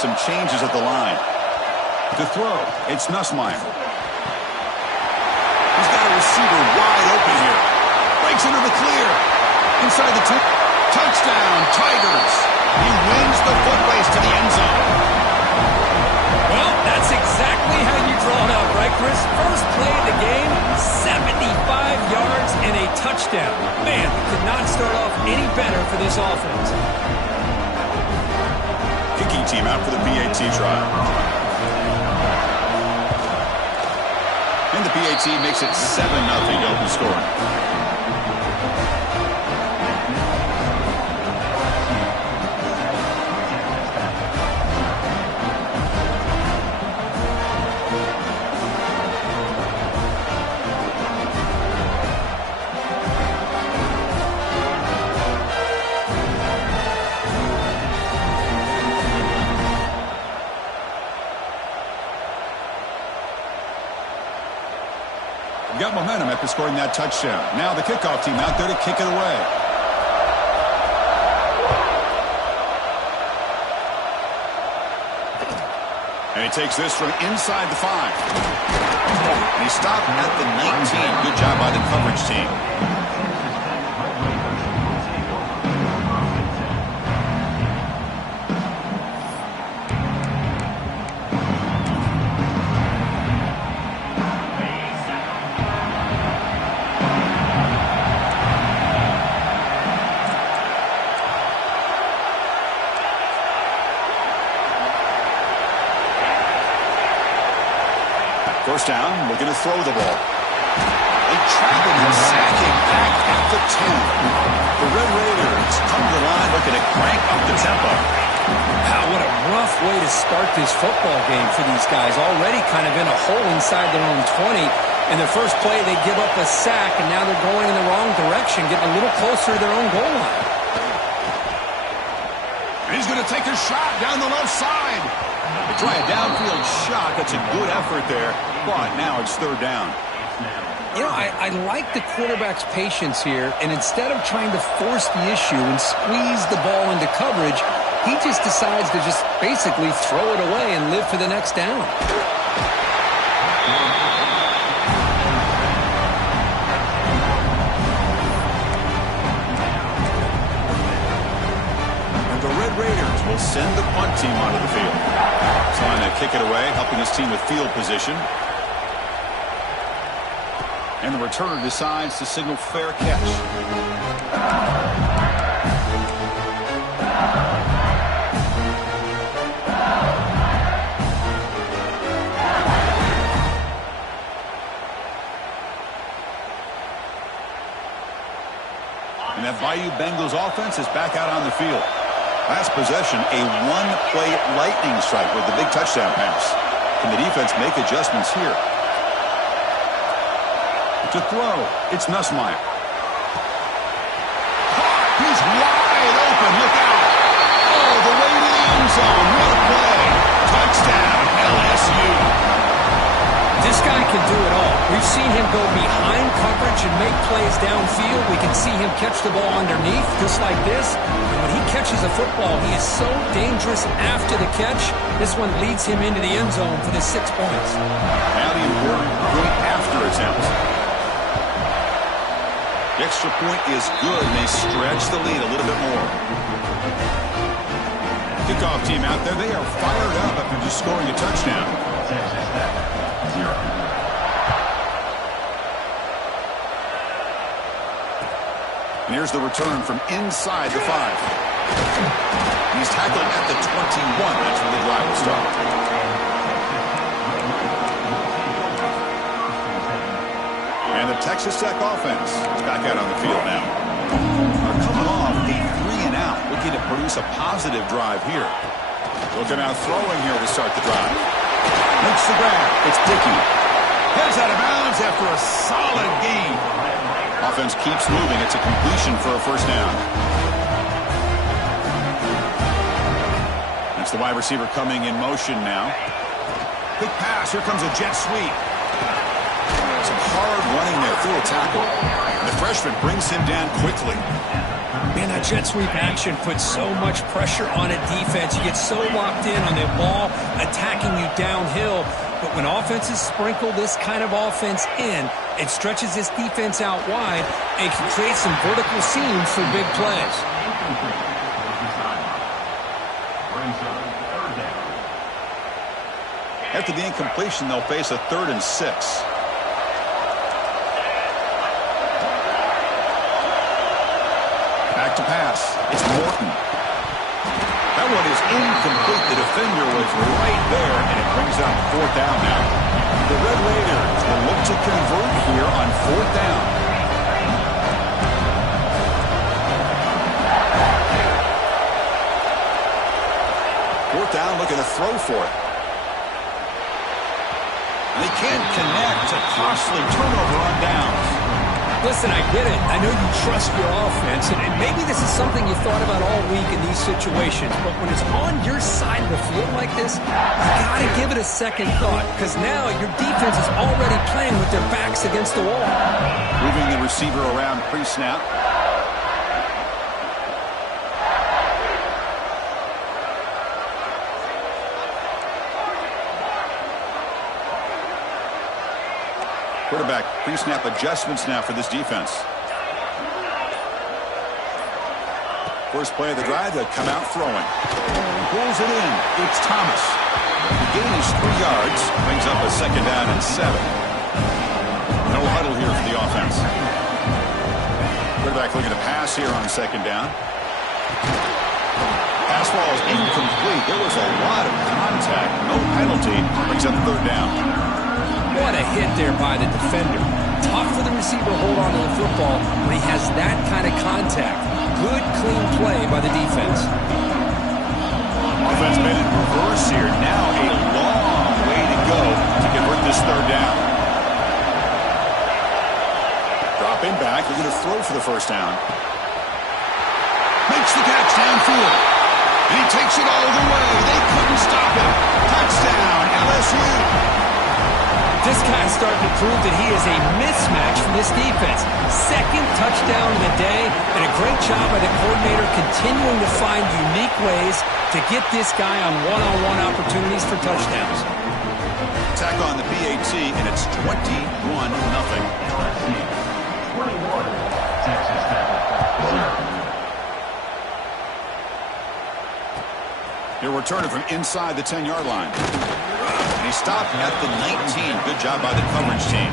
some changes at the line. To throw, it's Nussmeier. He's got a receiver wide open here. Breaks into the clear. Inside the 10. Touchdown, Tigers. He wins the foot race to the end zone. Well, that's exactly how you draw it up, right, Chris? First play of the game, 75 yards and a touchdown. Man, could not start off any better for this offense. Kicking team out for the PAT trial. And the PAT makes it 7-0 open scoring. Got momentum after scoring that touchdown. Now the kickoff team out there to kick it away. And he takes this from inside the 5. And he stopped at the 19. Good job by the coverage team. First down, looking to throw the ball. They trap him and sack him back at the 10. The Red Raiders come to the line looking to crank up the tempo. Wow, what a rough way to start this football game for these guys. Already kind of in a hole inside their own 20. And the first play, they give up a sack, and now they're going in the wrong direction, getting a little closer to their own goal line. And he's going to take a shot down the left side. They try a downfield shot. That's a good effort there. But now it's third down. You know, I like the quarterback's patience here, and instead of trying to force the issue and squeeze the ball into coverage, he just decides to just basically throw it away and live for the next down. And the Red Raiders will send the punt team onto the field. Trying to kick it away, helping his team with field position. And the returner decides to signal fair catch. And that Bayou Bengals offense is back out on the field. Last possession, a one-play lightning strike with the big touchdown pass. Can the defense make adjustments here? To throw, it's Nussmeier. He's wide open. Look out. Oh, the way to the end zone. What a play. Touchdown, LSU. This guy can do it all. We've seen him go behind coverage and make plays downfield. We can see him catch the ball underneath, just like this. And when he catches a football, he is so dangerous after the catch. This one leads him into the end zone for the 6 points. Now the important point after attempt. The extra point is good, and they stretch the lead a little bit more. Kickoff team out there, they are fired up after just scoring a touchdown. And here's the return from inside the 5. He's tackled at the 21. That's where the drive will start. And the Texas Tech offense is back out on the field now. They're coming off a 3-and-out, looking to produce a positive drive here. Looking out throwing here to start the drive. Makes the grab. It's Dickey. Heads out of bounds after a solid gain. Offense keeps moving. It's a completion for a first down. That's the wide receiver coming in motion now. Quick pass. Here comes a jet sweep. Some hard running there through a tackle. And the freshman brings him down quickly. Man, that jet sweep action puts so much pressure on a defense. You get so locked in on the ball attacking you downhill. But when offenses sprinkle this kind of offense in, it stretches this defense out wide and can create some vertical seams for big plays. After the incompletion, they'll face a 3rd and 6. Back to pass. It's Morton. That one is incomplete. The defender was right there, and it brings up 4th down now. The Red Raiders will look to convert here on 4th down. Fourth down, looking to throw for it. And they can't connect. A costly turnover on downs. Listen, I get it. I know you trust your offense, and maybe this is something you thought about all week in these situations, but when it's on your side of the field like this, you got to give it a second thought, because now your defense is already playing with their backs against the wall. Moving the receiver around pre-snap. Quarterback pre-snap adjustments now for this defense. First play of the drive, they'll come out throwing. Pulls it in. It's Thomas. The gain is 3 yards. Brings up a 2nd down and 7. No huddle here for the offense. Quarterback looking to pass here on 2nd down. Pass ball is incomplete. There was a lot of contact. No penalty. Brings up 3rd down. What a hit there by the defender. Tough for the receiver to hold on to the football when he has that kind of contact. Good, clean play by the defense. Offense made it in reverse here. Now a long way to go to convert this 3rd down. Dropping back, looking to throw for the 1st down. Makes the catch downfield. And he takes it all the way. They couldn't stop him. Touchdown, LSU. This guy's starting to prove that he is a mismatch for this defense. 2nd touchdown of the day, and a great job by the coordinator continuing to find unique ways to get this guy on one-on-one opportunities for touchdowns. Attack on the PAT, and it's 21-0. He'll return it from inside the 10-yard line. And he stopped at the 19. Good job by the coverage team.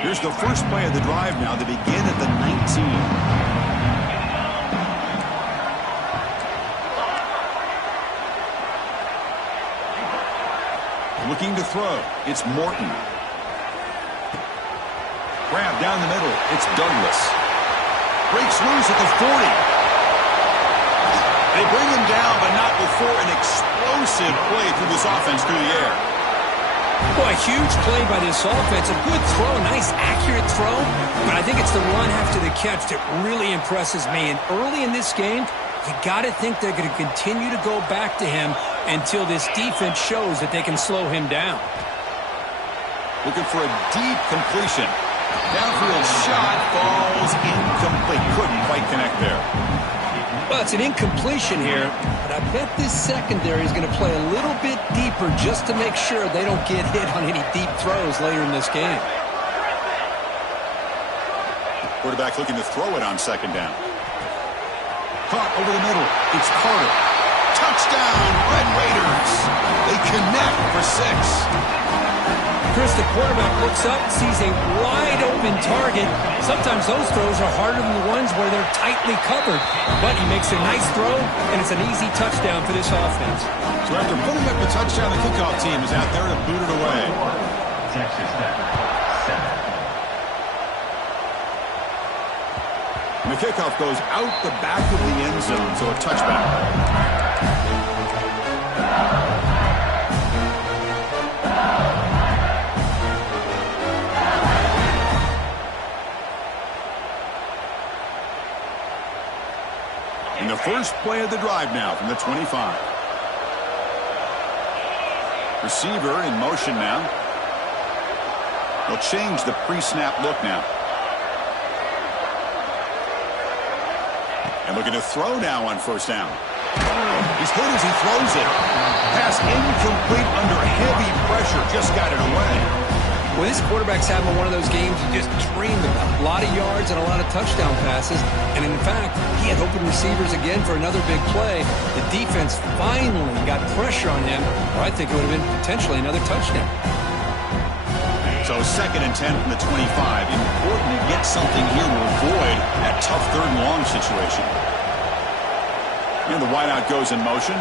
Here's the first play of the drive now. They begin at the 19. Looking to throw. It's Morton. Grab down the middle. It's Douglas. Breaks loose at the 40. They bring him down, but not before an explosive play through this offense through the air. Boy, a huge play by this offense. A good throw, nice accurate throw. But I think it's the run after the catch that really impresses me. And early in this game, you got to think they're going to continue to go back to him until this defense shows that they can slow him down. Looking for a deep completion. Downfield shot falls incomplete. Couldn't quite connect there. Well, it's an incompletion here, but I bet this secondary is going to play a little bit deeper just to make sure they don't get hit on any deep throws later in this game. Quarterback looking to throw it on 2nd down. Caught over the middle. It's Carter. Touchdown, Red Raiders. They connect for 6. Chris, the quarterback looks up, sees a wide-open target. Sometimes those throws are harder than the ones where they're tightly covered. But he makes a nice throw, and it's an easy touchdown for this offense. So after putting up the touchdown, the kickoff team is out there to boot it away. Texas Tech, 7. And the kickoff goes out the back of the end zone, so a touchback. And the first play of the drive now from the 25. Receiver in motion now. They'll change the pre-snap look now. And looking to throw now on first down. He's hit as he throws it. Pass incomplete under heavy pressure. Just got it away. Well, this quarterback's having one of those games you just dreamed about. A lot of yards and a lot of touchdown passes. And in fact, he had open receivers again for another big play. The defense finally got pressure on him, or I think it would have been potentially another touchdown. So 2nd and 10 from the 25. Important to get something here to avoid that tough 3rd and long situation. And the wideout goes in motion.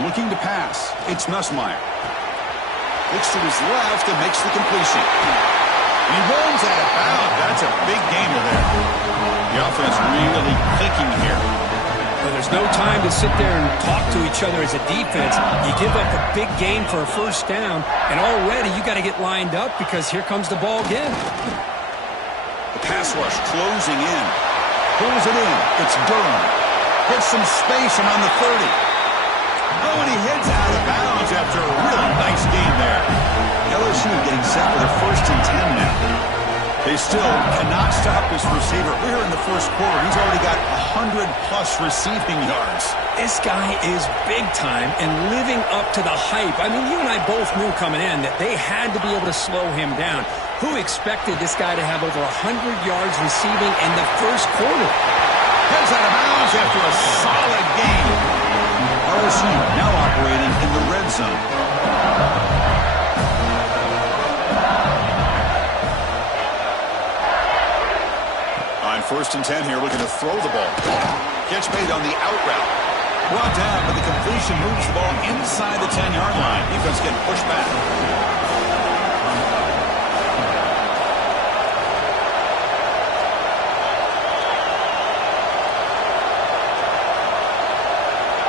Looking to pass. It's Nussmeier. Looks to his left and makes the completion. And he runs out of bounds. That's a big gainer there. The offense really clicking here. Well, there's no time to sit there and talk to each other as a defense. You give up a big gain for a first down, and already you got to get lined up because here comes the ball again. The pass rush closing in. Pulls it in. It's Durham. Gets some space around the 30. Oh, and he heads out of bounds after a really nice game there. LSU getting set for their 1st and 10 now. They still cannot stop this receiver. We're in the first quarter. He's already got 100-plus receiving yards. This guy is big time and living up to the hype. I mean, you and I both knew coming in that they had to be able to slow him down. Who expected this guy to have over 100 yards receiving in the first quarter? Heads out of bounds after a solid game. LSU now operating in the red zone. On 1st and 10 here, looking to throw the ball. Catch made on the out route. Brought down, but the completion moves the ball inside the 10-yard line. Defense getting pushed back.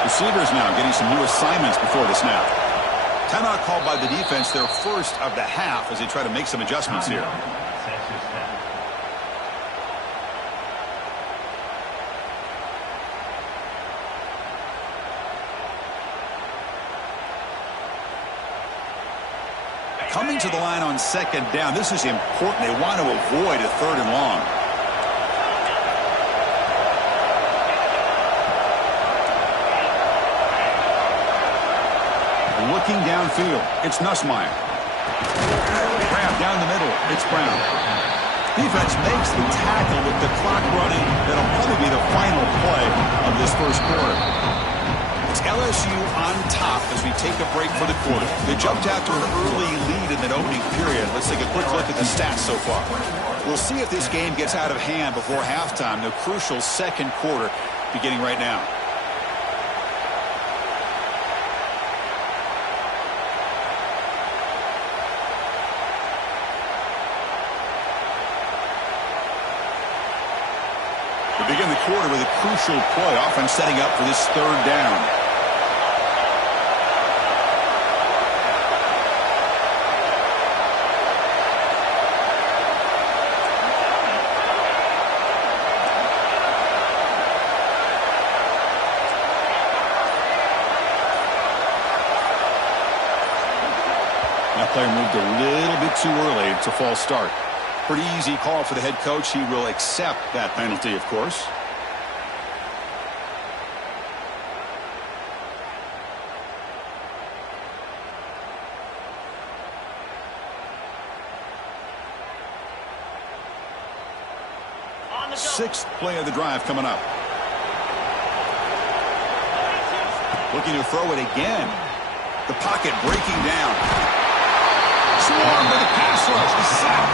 Receivers now getting some new assignments before the snap. Timeout called by the defense, their first of the half as they try to make some adjustments here. Coming to the line on 2nd down. This is important. They want to avoid a 3rd and long. Looking downfield. It's Nussmeier. Grab down the middle. It's Brown. Defense makes the tackle with the clock running. That'll probably be the final play of this first quarter. It's LSU on top as we take a break for the quarter. They jumped out to an early lead in that opening period. Let's take a quick look at the stats so far. We'll see if this game gets out of hand before halftime. The crucial 2nd quarter beginning right now. We begin the quarter with a crucial play, often setting up for this 3rd down. That player moved a little bit too early. It's a false start. Pretty easy call for the head coach. He will accept that penalty, of course. Sixth play of the drive coming up. Looking to throw it again. The pocket breaking down. Swarm with a pass rush. The sack.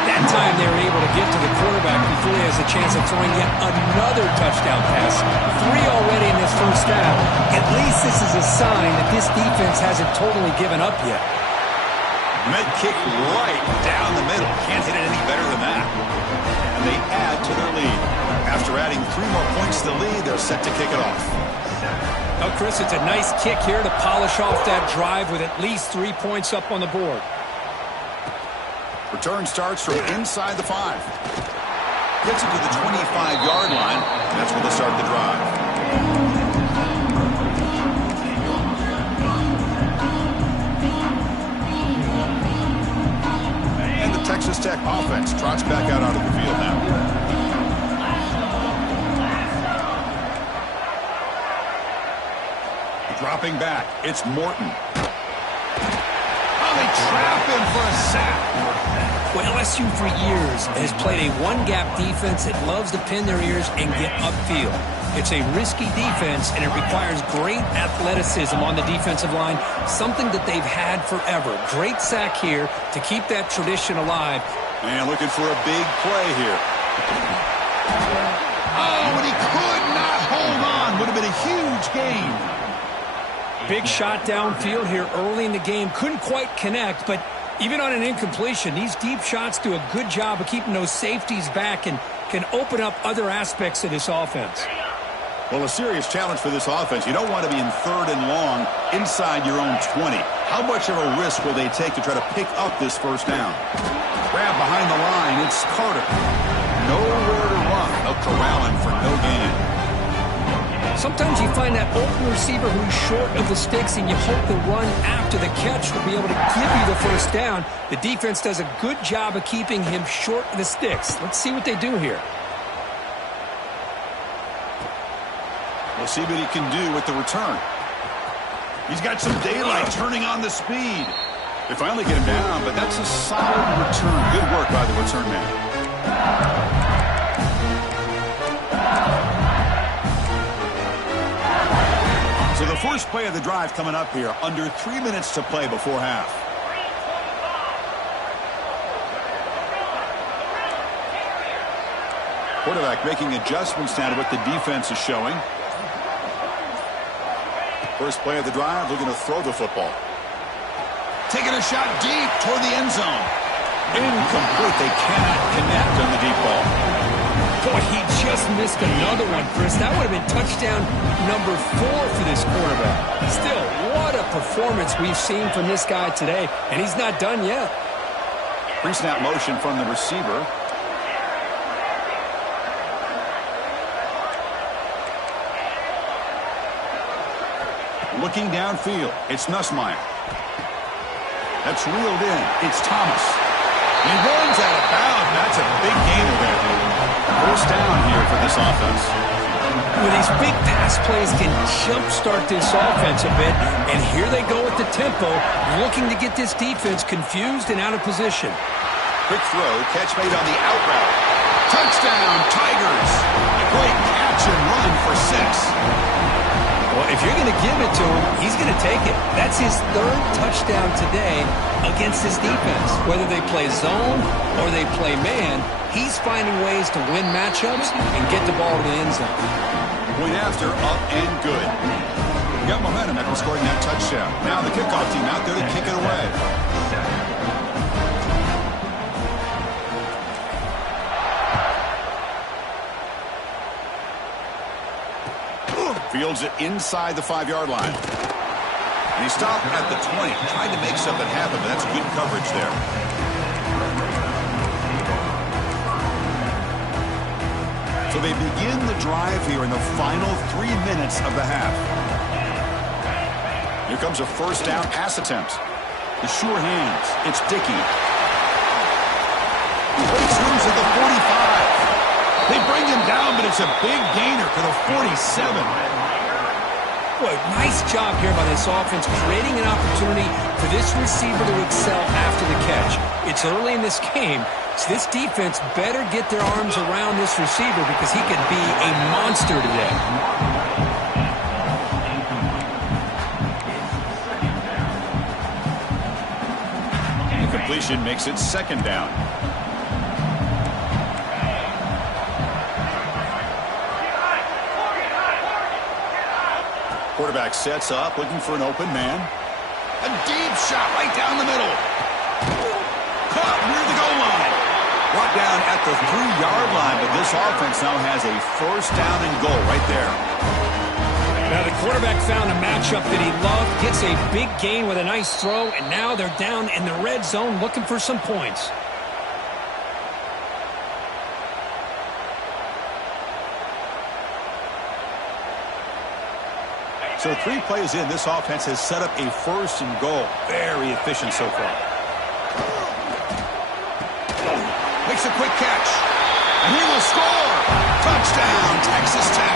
That time they were able to get to the quarterback before he has a chance of throwing yet another touchdown pass. 3 already in this first half. At least this is a sign that this defense hasn't totally given up yet. Med kick right down the middle. Can't hit it any better than that. And they add to their lead. After adding 3 more points to the lead, they're set to kick it off. Oh, Chris, it's a nice kick here to polish off that drive with at least 3 points up on the board. Return starts from inside the 5. Gets it to the 25-yard line. That's where they start the drive. And the Texas Tech offense trots back out onto the field now. Dropping back, it's Morton. Oh, they trap him for a sack. Well, LSU for years has played a one-gap defense that loves to pin their ears and get upfield. It's a risky defense, and it requires great athleticism on the defensive line, something that they've had forever. Great sack here to keep that tradition alive. And looking for a big play here. Oh, but he could not hold on. Would have been a huge gain. Big shot downfield here early in the game. Couldn't quite connect, but even on an incompletion, these deep shots do a good job of keeping those safeties back and can open up other aspects of this offense. Well, a serious challenge for this offense. You don't want to be in 3rd and long inside your own 20. How much of a risk will they take to try to pick up this first down? Grab behind the line. It's Carter. Nowhere to run. They'll corral him for no gain. Sometimes you find that open receiver who's short of the sticks, and you hope the run after the catch will be able to give you the first down. The defense does a good job of keeping him short of the sticks. Let's see what they do here. We'll see what he can do with the return. He's got some daylight turning on the speed. They finally get him down, but that's a solid return. Good work by the return man. So the first play of the drive coming up here, under 3 minutes to play before half. Quarterback making adjustments now to what the defense is showing. First play of the drive, looking to throw the football. Taking a shot deep toward the end zone. Incomplete. They cannot connect on the deep ball. Boy, he just missed another one, Chris. That would have been touchdown number 4 for this quarterback. Still, what a performance we've seen from this guy today, and he's not done yet. Pre-snap motion from the receiver. Looking downfield, it's Nussmeier. That's reeled in. It's Thomas. He runs out of bounds. That's a big gainer there. First down here for this offense. Well, these big pass plays can jumpstart this offense a bit, and here they go with the tempo, looking to get this defense confused and out of position. Quick throw, catch made on the out route. Touchdown, Tigers. A great catch and run for 6. Well, if you're going to give it to him, he's going to take it. That's his 3rd touchdown today against this defense. Whether they play zone or they play man, he's finding ways to win matchups and get the ball to the end zone. Point after, up and good. We got momentum after scoring that touchdown. Now the kickoff team out there to kick it away. Fields it inside the 5-yard line. And he stopped at the 20, trying to make something happen, but that's good coverage there. So they begin the drive here in the final 3 minutes of the half. Here comes a first down pass attempt. The sure hands. It's Dickey. He breaks loose at the 45. They bring him down, but it's a big gainer to the 47. Boy, nice job here by this offense, creating an opportunity for this receiver to excel after the catch. It's early in this game, so this defense better get their arms around this receiver because he could be a monster today. The completion makes it 2nd down. Quarterback sets up, looking for an open man. A deep shot right down the middle. Caught near the goal line. Brought down at the 3-yard line, but this offense now has a first down and goal right there. Now the quarterback found a matchup that he loved, gets a big gain with a nice throw, and now they're down in the red zone looking for some points. So 3 plays in, this offense has set up a 1st and goal. Very efficient so far. Makes a quick catch. And he will score. Touchdown, Texas Tech.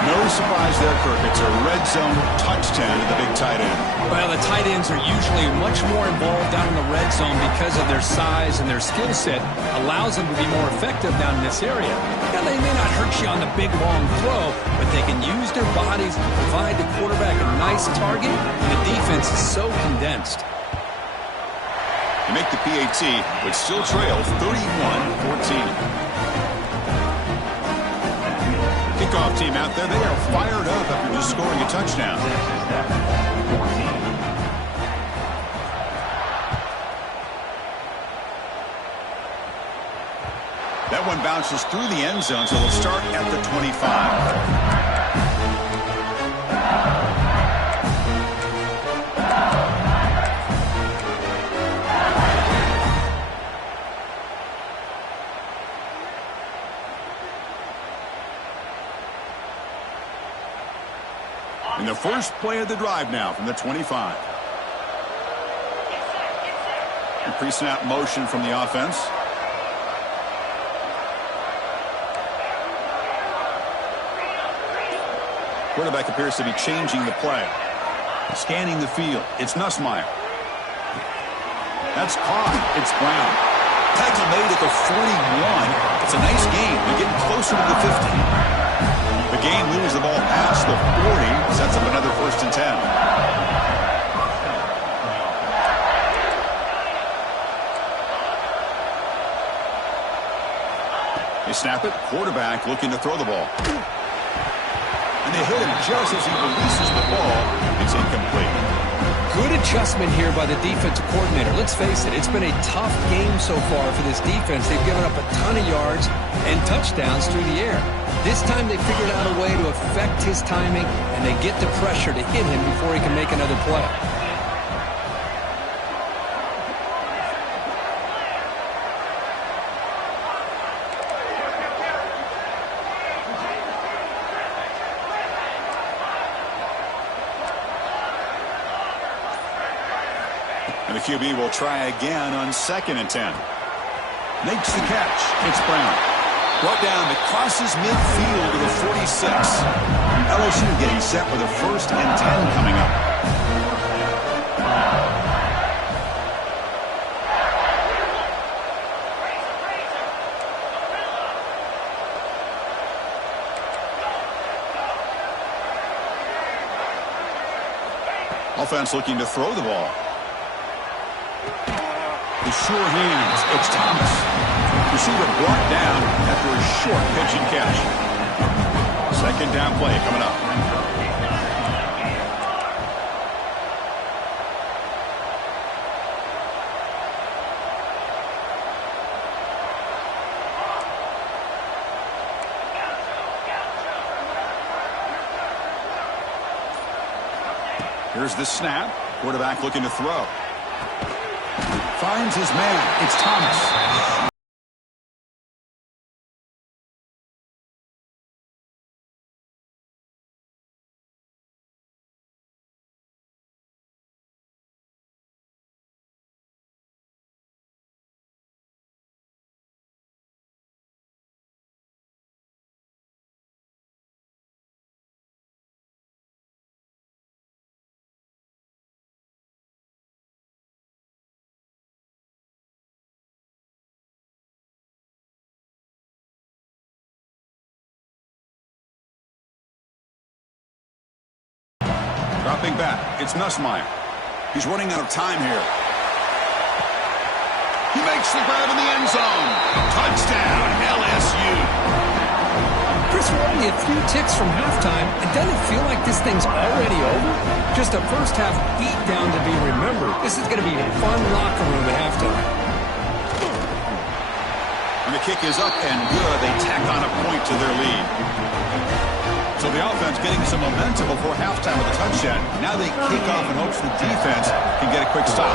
No surprise there, Kirk. It's a red zone touchdown to the big tight end. Well, the tight ends are usually much more involved down in the red zone because of their size and their skill set allows them to be more effective down in this area. Now, they may not hurt you on the big, long throw, but they can use their bodies to provide the quarterback a nice target, and the defense is so condensed. They make the PAT, but still trail 31-14. Kickoff team out there, they are fired up after just scoring a touchdown. That one bounces through the end zone, so they'll start at the 25. In the first play of the drive now from the 25. And pre-snap motion from the offense. Quarterback appears to be changing the play. Scanning the field. It's Nussmeier. That's caught. It's Brown. Tackle made at the 41. It's a nice game. They're getting closer to the 50. The game moves the ball past the 40. Sets up another 1st and 10. They snap it. Quarterback looking to throw the ball. And they hit him just as he releases the ball. It's incomplete. Good adjustment here by the defensive coordinator. Let's face it, it's been a tough game so far for this defense. They've given up a ton of yards and touchdowns through the air. This time they figured out a way to affect his timing, and they get the pressure to hit him before he can make another play. And the QB will try again on 2nd and 10. Makes the catch. It's Brown. Brought down, it crosses midfield to the 46. LSU getting set with a 1st and 10 coming up. Offense looking to throw the ball. The sure hands. It's Thomas. Receiver brought down after a short pitch and catch. 2nd down play coming up. Here's the snap. Quarterback looking to throw. Finds his man. It's Thomas. Dropping back. It's Nussmeier. He's running out of time here. He makes the grab in the end zone. Touchdown, LSU. Chris, we're only a few ticks from halftime. It doesn't feel like this thing's already over. Just a first half beatdown to be remembered. This is going to be a fun locker room at halftime. And the kick is up and good. They tack on a point to their lead. So the offense getting some momentum before halftime with a touchdown. Now they kick off in hopes the defense can get a quick stop.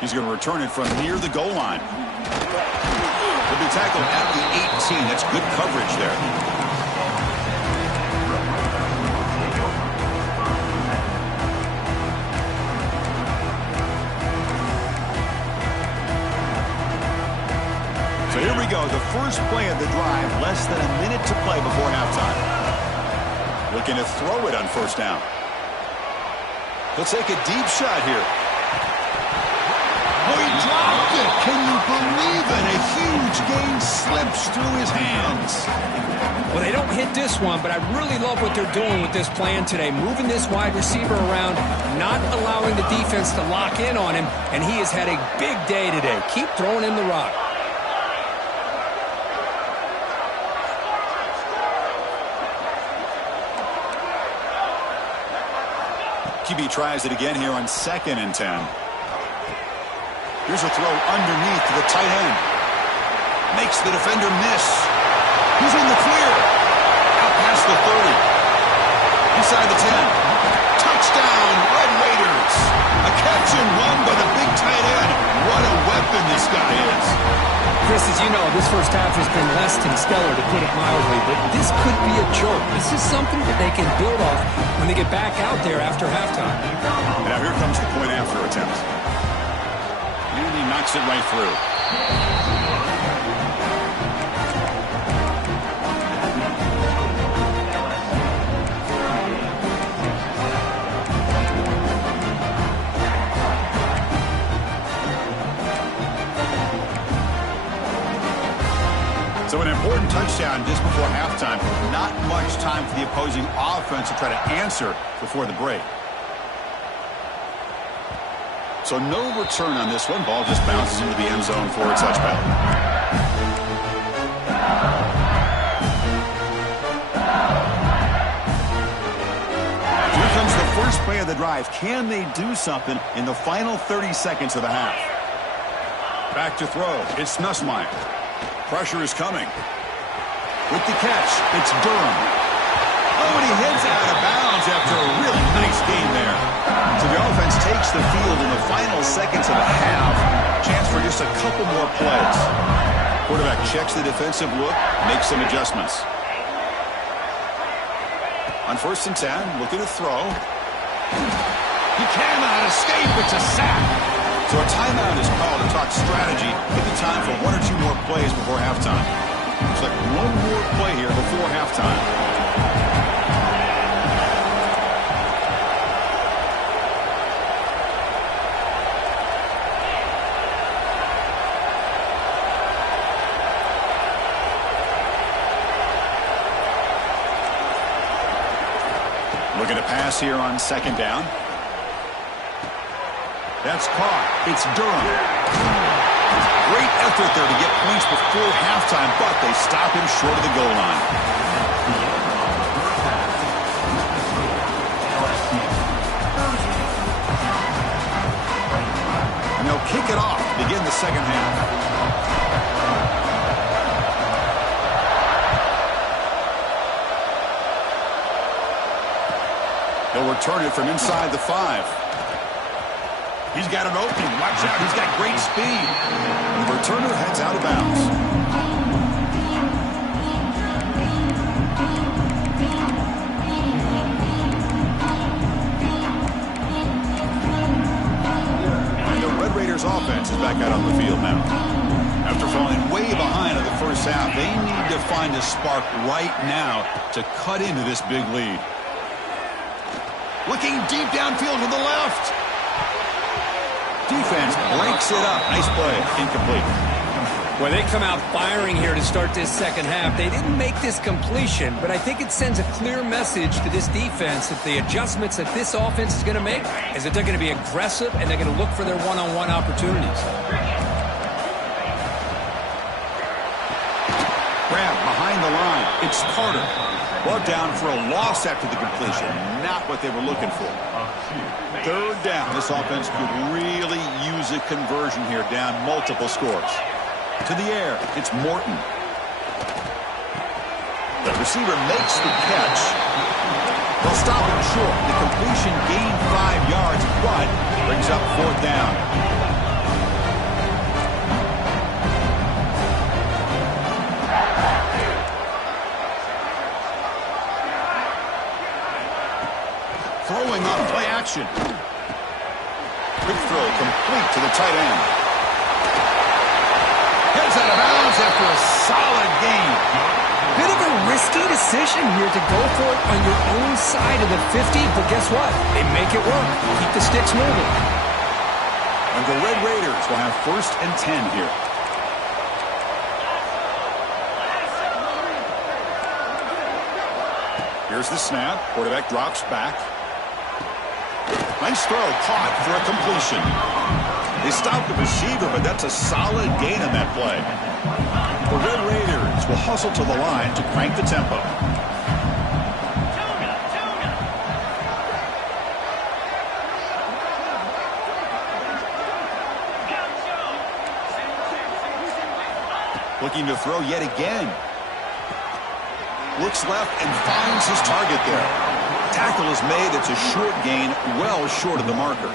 He's going to return it from near the goal line. He'll be tackled at the 18. That's good coverage there. So here we go, the first play of the drive, less than a minute to play before halftime. Looking to throw it on first down. He'll take a deep shot here. Oh, he dropped it. Can you believe it? A huge gain slips through his hands. Well, they don't hit this one, but I really love what they're doing with this plan today. Moving this wide receiver around, not allowing the defense to lock in on him, and he has had a big day today. Keep throwing him the rock. QB tries it again here on 2nd and 10. Here's a throw underneath to the tight end. Makes the defender miss. He's in the clear. Out past the 30. Inside the 10. Touchdown, Red Raiders. A catch and run by the big tight end. What a weapon this guy is. Chris, as you know, this first half has been less than stellar, to put it mildly, but this could be a joke. This is something that they can build off when they get back out there after halftime. And now here comes the point after attempt. And he knocks it right through. So an important touchdown just before halftime. Not much time for the opposing offense to try to answer before the break. So no return on this one. Ball just bounces into the end zone for a touchback. Here comes the first play of the drive. Can they do something in the final 30 seconds of the half? Back to throw. It's Nussmeier. Pressure is coming. With the catch, it's Durham. Oh, and he heads out of bounds after a really nice game there. So the offense takes the field in the final seconds of the half. Chance for just a couple more plays. Quarterback checks the defensive look, makes some adjustments. On 1st and 10, looking to throw. He cannot escape. It's a sack. So a timeout is called to talk strategy. Maybe time for 1 or 2 more plays before halftime. Looks like one more play here before halftime. Looking to pass here on 2nd down. That's caught. It's Durham. Great effort there to get points before halftime, but they stop him short of the goal line. And they'll kick it off to begin the second half. They'll return it from inside the 5. He's got an opening. Watch out. He's got great speed. The returner heads out of bounds. And the Red Raiders offense is back out on the field now. After falling way behind in the first half, they need to find a spark right now to cut into this big lead. Looking deep downfield to the left. Defense breaks it up. Nice play. Incomplete. Well, they come out firing here to start this second half. They didn't make this completion, but I think it sends a clear message to this defense that the adjustments that this offense is going to make is that they're going to be aggressive and they're going to look for their one-on-one opportunities. Grab behind the line. It's Carter. Brought down for a loss after the completion. Not what they were looking for. 3rd down. This offense could really use a conversion here, down multiple scores. To the air. It's Morton. The receiver makes the catch. They'll stop him short. The completion gained 5 yards, but brings up 4th down. action. Quick throw complete to the tight end. Heads out of bounds after a solid gain. Bit of a risky decision here to go for it on your own side of the 50, but guess what? They make it work. Keep the sticks moving. And the Red Raiders will have 1st and 10 here. Here's the snap. Quarterback drops back. Nice throw, caught for a completion. They stopped the receiver, but that's a solid gain on that play. The Red Raiders will hustle to the line to crank the tempo. Looking to throw yet again. Looks left and finds his target there. Tackle is made. It's a short gain, well short of the marker.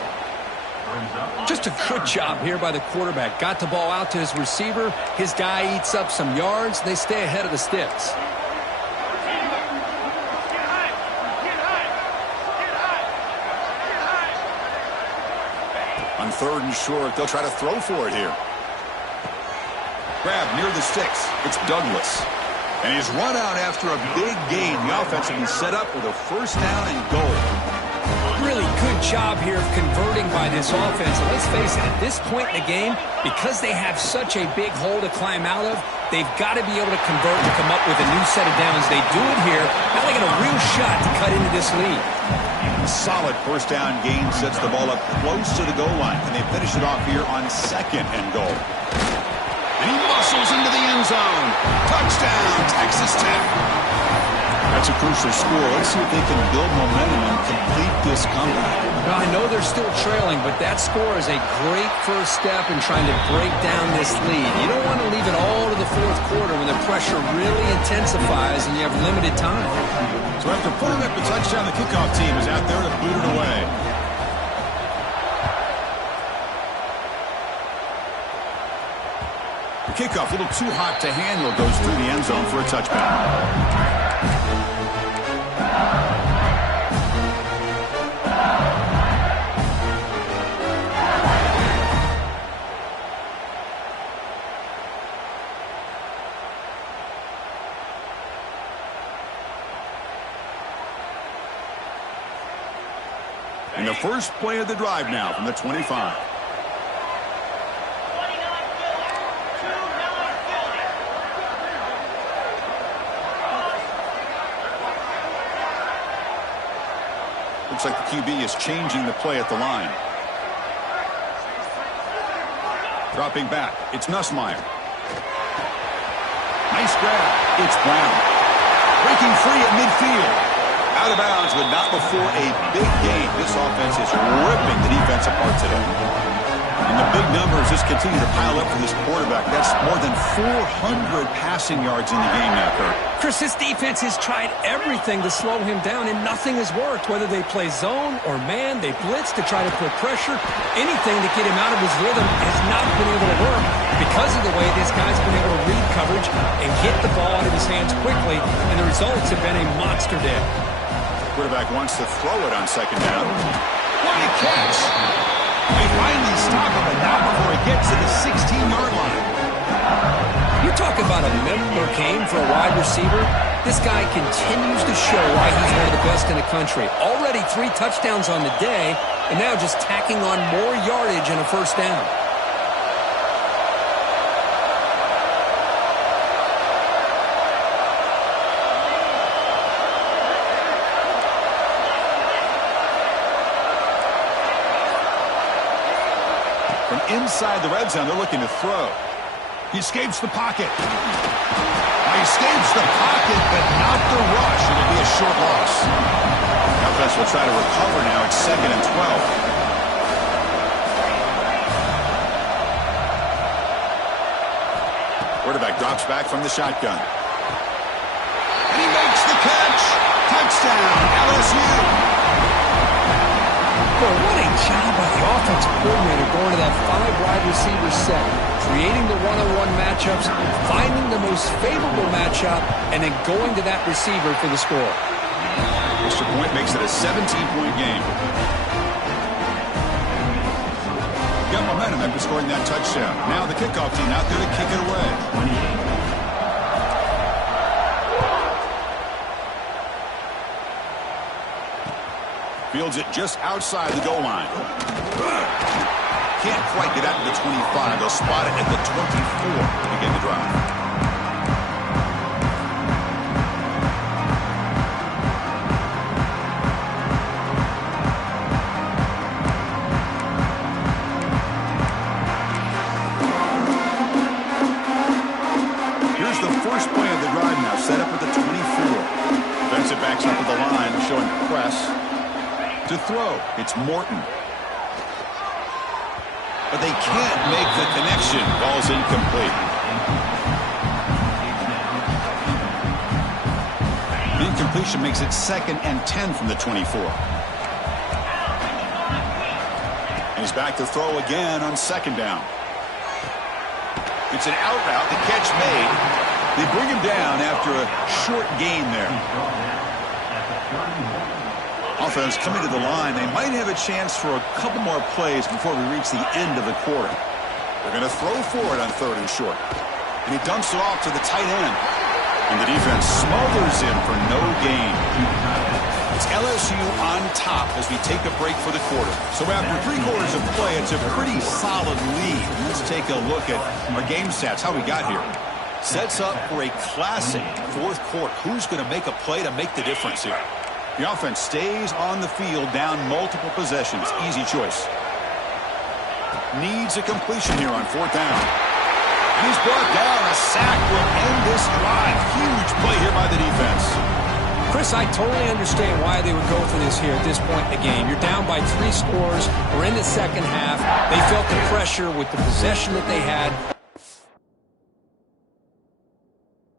Just a good job here by the quarterback. Got the ball out to his receiver. His guy eats up some yards. They stay ahead of the sticks. On 3rd and short, they'll try to throw for it here. Grab near the sticks. It's Douglas. And he's run out after a big gain. The offense will be set up with a 1st down and goal. Really good job here of converting by this offense. And let's face it, at this point in the game, because they have such a big hole to climb out of, they've got to be able to convert and come up with a new set of downs. They do it here. Now they got a real shot to cut into this lead. A solid 1st down gain sets the ball up close to the goal line. And they finish it off here on 2nd and goal. And he muscles into the end zone. Touchdown, Texas Tech. That's a crucial score. Let's see if they can build momentum and complete this comeback. Now, I know they're still trailing, but that score is a great first step in trying to break down this lead. You don't want to leave it all to the 4th quarter when the pressure really intensifies and you have limited time. So after putting up the touchdown, the kickoff team is out there to boot it away. The kickoff, a little too hot to handle, goes through the end zone for a touchback. And the first play of the drive now from the 25. Looks like the QB is changing the play at the line. Dropping back. It's Nussmeier. Nice grab. It's Brown. Breaking free at midfield. Out of bounds, but not before a big gain. This offense is ripping the defense apart today. And the big numbers just continue to pile up for this quarterback. That's more than 400 passing yards in the game now, Kurt. Chris, this defense has tried everything to slow him down, and nothing has worked. Whether they play zone or man, they blitz to try to put pressure. Anything to get him out of his rhythm has not been able to work because of the way this guy's been able to read coverage and get the ball out of his hands quickly, and the results have been a monster day. Quarterback wants to throw it on 2nd down. What a catch! They finally stop him, but not before he gets to the 16-yard line. You talk about a member game for a wide receiver. This guy continues to show why he's one of the best in the country. Already 3 touchdowns on the day, and now just tacking on more yardage and a 1st down. From inside the red zone, they're looking to throw. He escapes the pocket. He escapes the pocket, but not the rush. It'll be a short loss. The offense will try to recover now. It's 2nd and 12. Quarterback drops back from the shotgun. And he makes the catch. Touchdown, LSU. Boy, what a job by the offensive coordinator going to that 5 wide receiver set, creating the one-on-one matchups, finding the most favorable matchup, and then going to that receiver for the score. Extra point makes it a 17-point game. after scoring that touchdown. Now the kickoff team out there to kick it away. Fields it just outside the goal line. Can't quite get out to the 25. They'll spot it at the 24 to begin the drive. First play of the drive now, set up at the 24. Defensive backs up at the line, showing press. To throw, it's Morton. But they can't make the connection. Ball's incomplete. The incompletion makes it 2nd and 10 from the 24. And he's back to throw again on 2nd down. It's an out route, the catch made. They bring him down after a short gain there. Offense coming to the line. They might have a chance for a couple more plays before we reach the end of the quarter. They're going to throw for it on 3rd and short. And he dumps it off to the tight end. And the defense smothers him for no gain. It's LSU on top as we take a break for the quarter. So after 3 quarters of play, it's a pretty solid lead. Let's take a look at our game stats, how we got here. Sets up for a classic 4th quarter. Who's going to make a play to make the difference here? The offense stays on the field, down multiple possessions. Easy choice. Needs a completion here on 4th down. And he's brought down. A sack will end this drive. Huge play here by the defense. Chris, I totally understand why they would go for this here at this point in the game. You're down by 3 scores. We're in the 2nd half. They felt the pressure with the possession that they had.